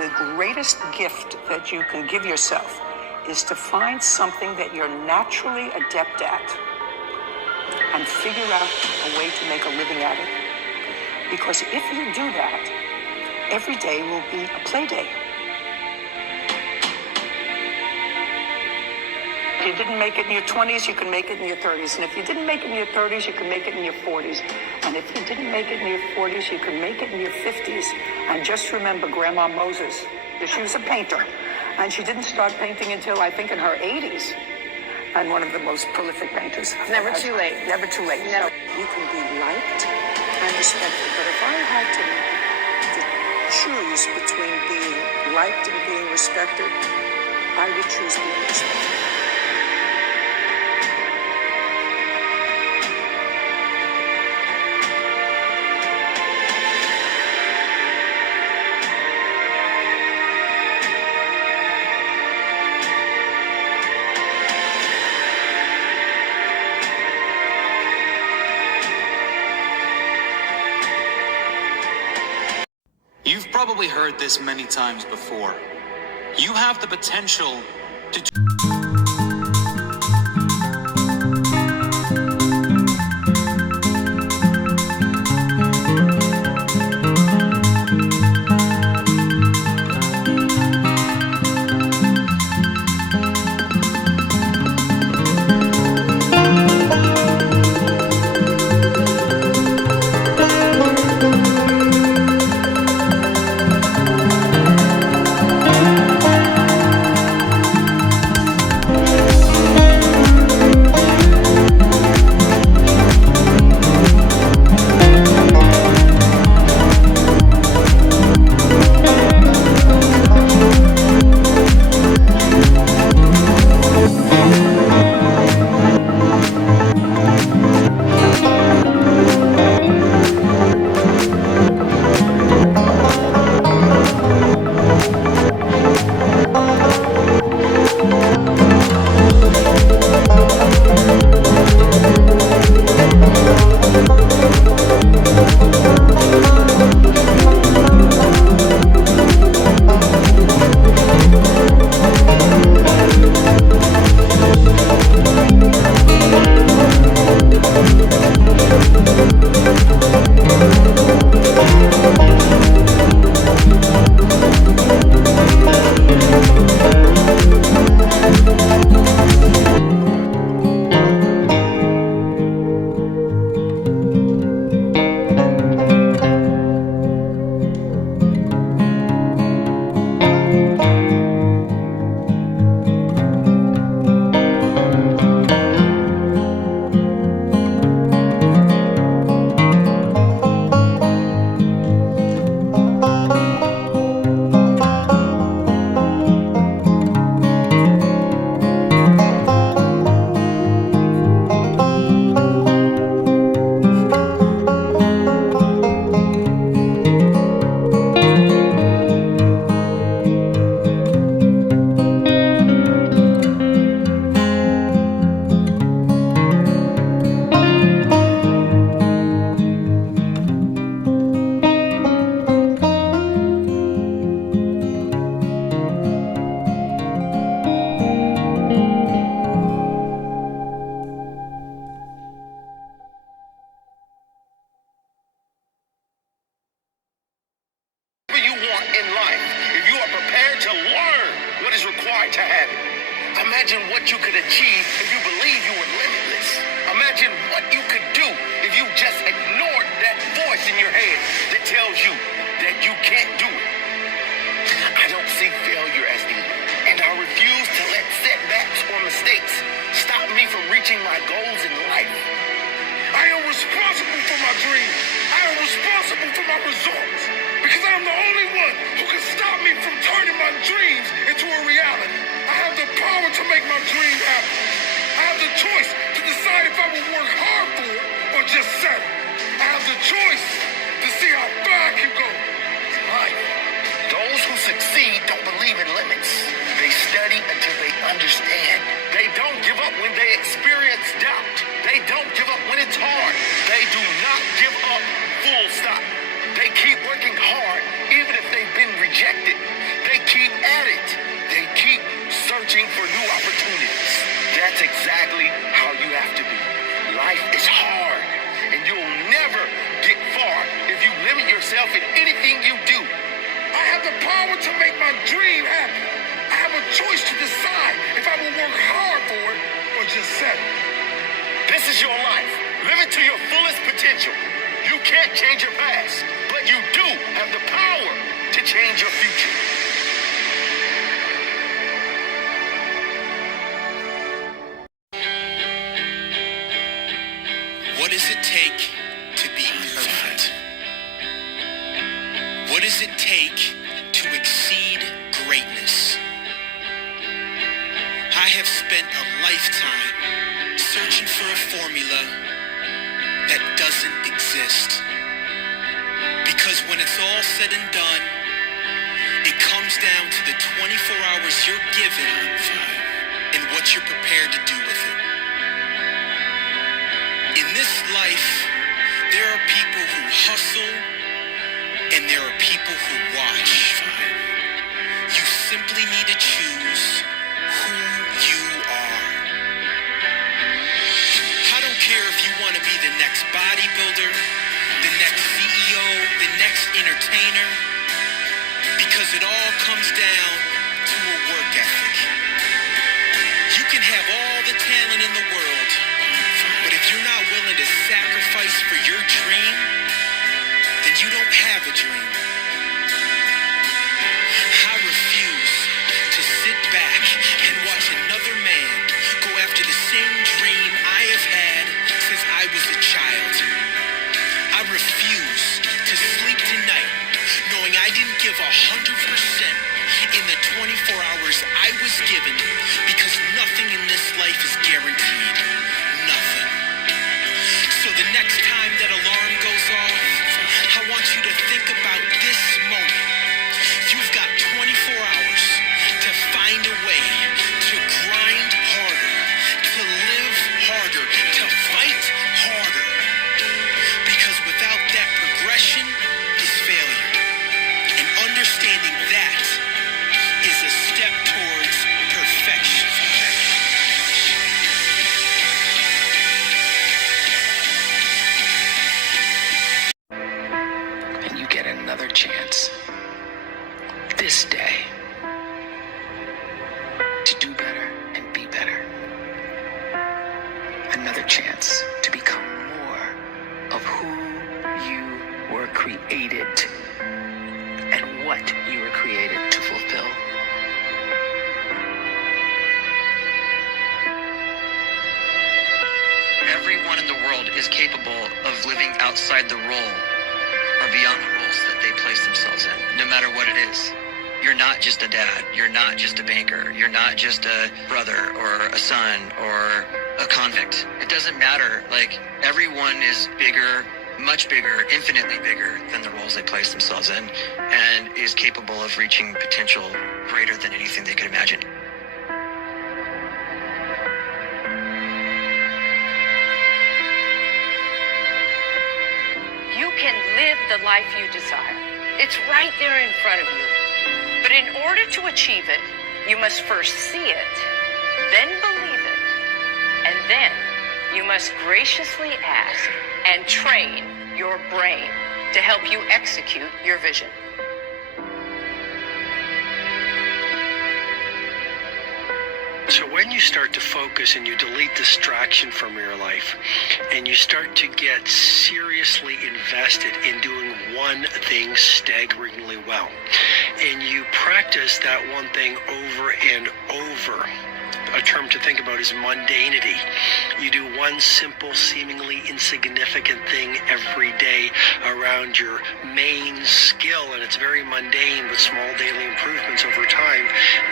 The greatest gift that you can give yourself is to find something that you're naturally adept at and figure out a way to make a living at it. Because if you do that, every day will be a play day. If you didn't make it in your 20s, you can make it in your 30s. And if you didn't make it in your 30s, you can make it in your 40s. And if you didn't make it in your 40s, you can make it in your 50s. And just remember Grandma Moses, that she was a painter. And she didn't start painting until, I think, in her 80s. And one of the most prolific painters. Never too late. Never too late. Never. You can be liked and respected. But if I had to choose between being liked and being respected, I would choose being respected. You've probably heard this many times before. You have the potential to Imagine what you could achieve if you believe you were limitless. Imagine what you could do if you just ignored that voice in your head that tells you that you can't do it. I don't see failure as evil, and I refuse to let setbacks or mistakes stop me from reaching my goals in life. I am responsible for my dreams. I am responsible for my results, because I am the only one who can stop me from turning my dreams into a reality. I have the power to make my dream happen. I have the choice to decide if I will work hard for it or just settle. I have the choice to see how far I can go in life. Those who succeed don't believe in limits. They study until they understand. They don't give up when they experience doubt. They don't give up when it's hard. They do not give up, full stop. They keep working hard even if they've been rejected. they keep at it. They keep searching for new opportunities. That's exactly how you have to be. Life is hard, and you'll never get far if you limit yourself in anything you do. I have the power to make my dream happen. I have a choice to decide if I will work hard for it or just settle. This is your life. Live it to your fullest potential. You can't change your past, but you do have the power to change your future. What does it take to be perfect? What does it take to exceed greatness? I have spent a lifetime searching for a formula that doesn't exist. Because when it's all said and done, it comes down to the 24 hours you're given and what you're prepared to do with it. In this life, there are people who hustle and there are people who watch. You simply need to choose who you are. I don't care if you want to be the next bodybuilder, the next CEO, the next entertainer, because it all comes down to a work ethic. You can have all the talent in the world, but if you're not willing to sacrifice for your dream, then you don't have a dream. I refuse to sit back and watch another man go after the same dream I have had since I was a child. I refuse to sleep tonight knowing I didn't give 100% in the 24 hours I was given, because nothing in this life is guaranteed. Nothing. So the next time that alarm goes off, I want you to think about this moment. You've got 24 hours to find a way to grind harder, to live harder, to fight harder. Because without that, progression is failure. And understanding that is a step towards perfection. And you get another chance this day to do better and be better. Another chance to become more of who you were created and what you were created to fulfill. Everyone in the world is capable of living outside the role or beyond the roles that they place themselves in, no matter what it is. You're not just a dad. You're not just a banker. You're not just a brother or a son or a convict. It doesn't matter. Like, everyone is bigger, much bigger, infinitely bigger than the roles they place themselves in, and is capable of reaching potential greater than anything they could imagine. You can live the life you desire. It's right there in front of you. But in order to achieve it, you must first see it, then believe it, and then you must graciously ask and train your brain to help you execute your vision. So when you start to focus and you delete distraction from your life, and you start to get seriously invested in doing one thing staggeringly well, and you practice that one thing over and over, a term to think about is mundanity. You do one simple, seemingly insignificant thing every day around your main skill, and it's very mundane, but small daily improvements over time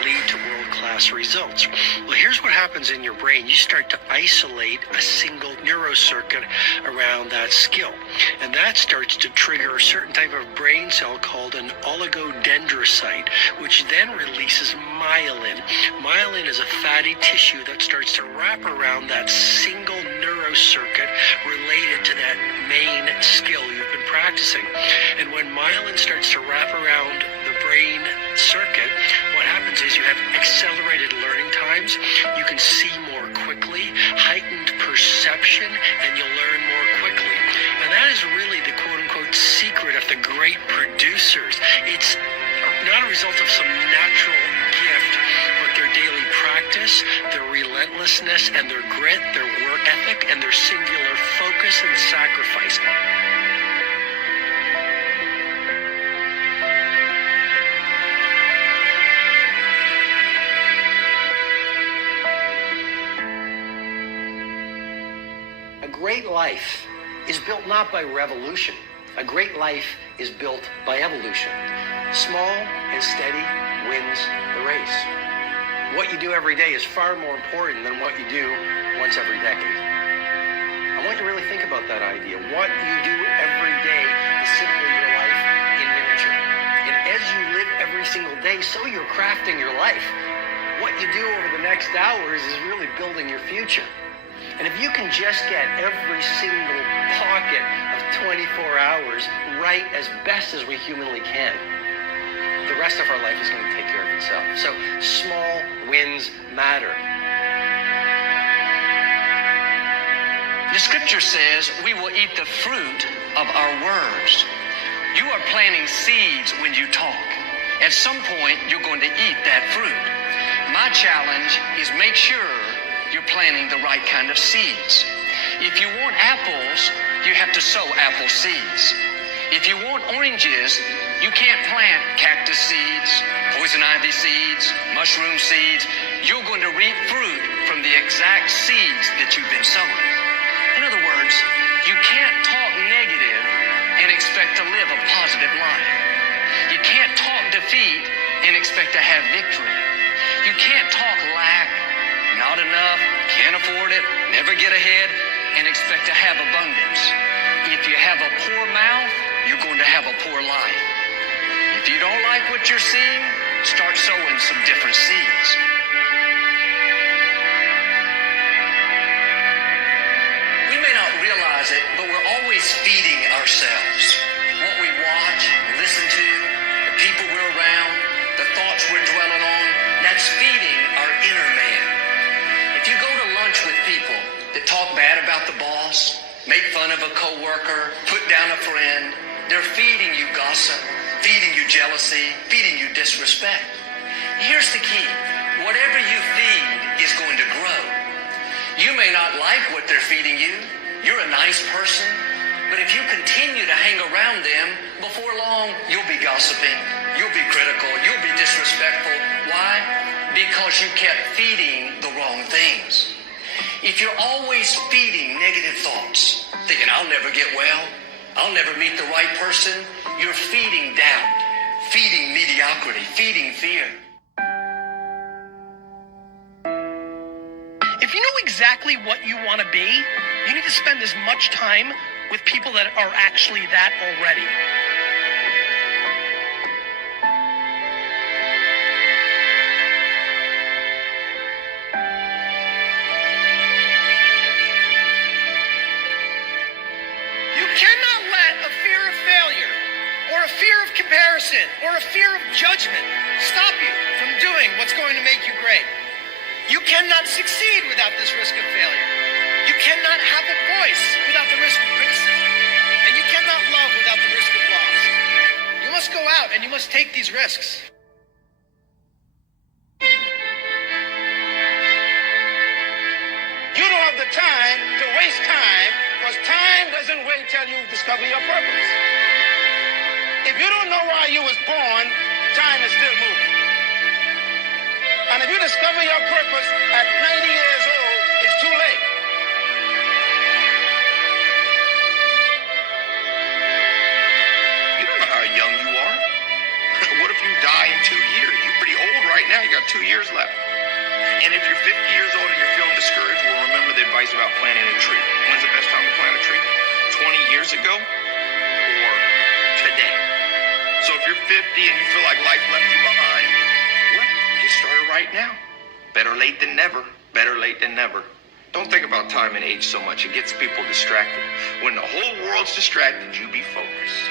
lead to world-class results. Well, here's what happens in your brain. You start to isolate a single neurocircuit around that skill, and that starts to trigger a certain type of brain cell called an oligodendrocyte, which then releases myelin. Myelin is a fatty tissue that starts to wrap around that single neurocircuit related to that main skill you've been practicing. And when myelin starts to wrap around the brain circuit, accelerated learning times. You can see more quickly, heightened perception, and you'll learn more quickly. And that is really the quote-unquote secret of the great producers. It's not a result of some natural gift, but their daily practice, their relentlessness, and their grit, their work ethic, and their singular focus and sacrifice. A great life is built not by revolution. A great life is built by evolution. Small and steady wins the race. What you do every day is far more important than what you do once every decade. I want you to really think about that idea. What you do every day is simply your life in miniature. And as you live every single day, so you're crafting your life. What you do over the next hours is really building your future. And if you can just get every single pocket of 24 hours right as best as we humanly can, the rest of our life is going to take care of itself. So small wins matter. The scripture says we will eat the fruit of our words. You are planting seeds when you talk. At some point, you're going to eat that fruit. My challenge is make sure you're planting the right kind of seeds. If you want apples, you have to sow apple seeds. If you want oranges, you can't plant cactus seeds, poison ivy seeds, mushroom seeds. You're going to reap fruit from the exact seeds that you've been sowing. In other words, you can't talk negative and expect to live a positive life. You can't talk defeat and expect to have victory. You can't talk lack, not enough, can't afford it, never get ahead, and expect to have abundance. If you have a poor mouth, you're going to have a poor life. If you don't like what you're seeing, start sowing some different seeds. We may not realize it, but we're always feeding ourselves. What we watch, listen to, the people we're around, the thoughts we're dwelling on, that's feeding our inner man. If you go to lunch with people that talk bad about the boss, make fun of a coworker, put down a friend, they're feeding you gossip, feeding you jealousy, feeding you disrespect. Here's the key. Whatever you feed is going to grow. You may not like what they're feeding you. You're a nice person. But if you continue to hang around them, before long, you'll be gossiping. You'll be critical. You'll be disrespectful. Why? Because you kept feeding the wrong things. If you're always feeding negative thoughts, thinking, I'll never get well, I'll never meet the right person, you're feeding doubt, feeding mediocrity, feeding fear. If you know exactly what you want to be, you need to spend as much time with people that are actually that already. You cannot let a fear of failure or a fear of comparison or a fear of judgment stop you from doing what's going to make you great. You cannot succeed without this risk of failure. You cannot have a voice without the risk of criticism. And you cannot love without the risk of loss. You must go out and you must take these risks. You don't have the time to waste time, because time doesn't wait till you discover your purpose. If you don't know why you was born, time is still moving. And if you discover your purpose at 90 years old, it's too late. You don't know how young you are. What if you die in 2 years? You're pretty old right now. You got 2 years left. And if you're 50 years old and you're feeling discouraged, well, remember the advice about planting a tree. When's the best time to plant a tree? 20 years ago or today? So if you're 50 and you feel like life left you behind, well, get started right now. Better late than never. Better late than never. Don't think about time and age so much. It gets people distracted. When the whole world's distracted, you be focused.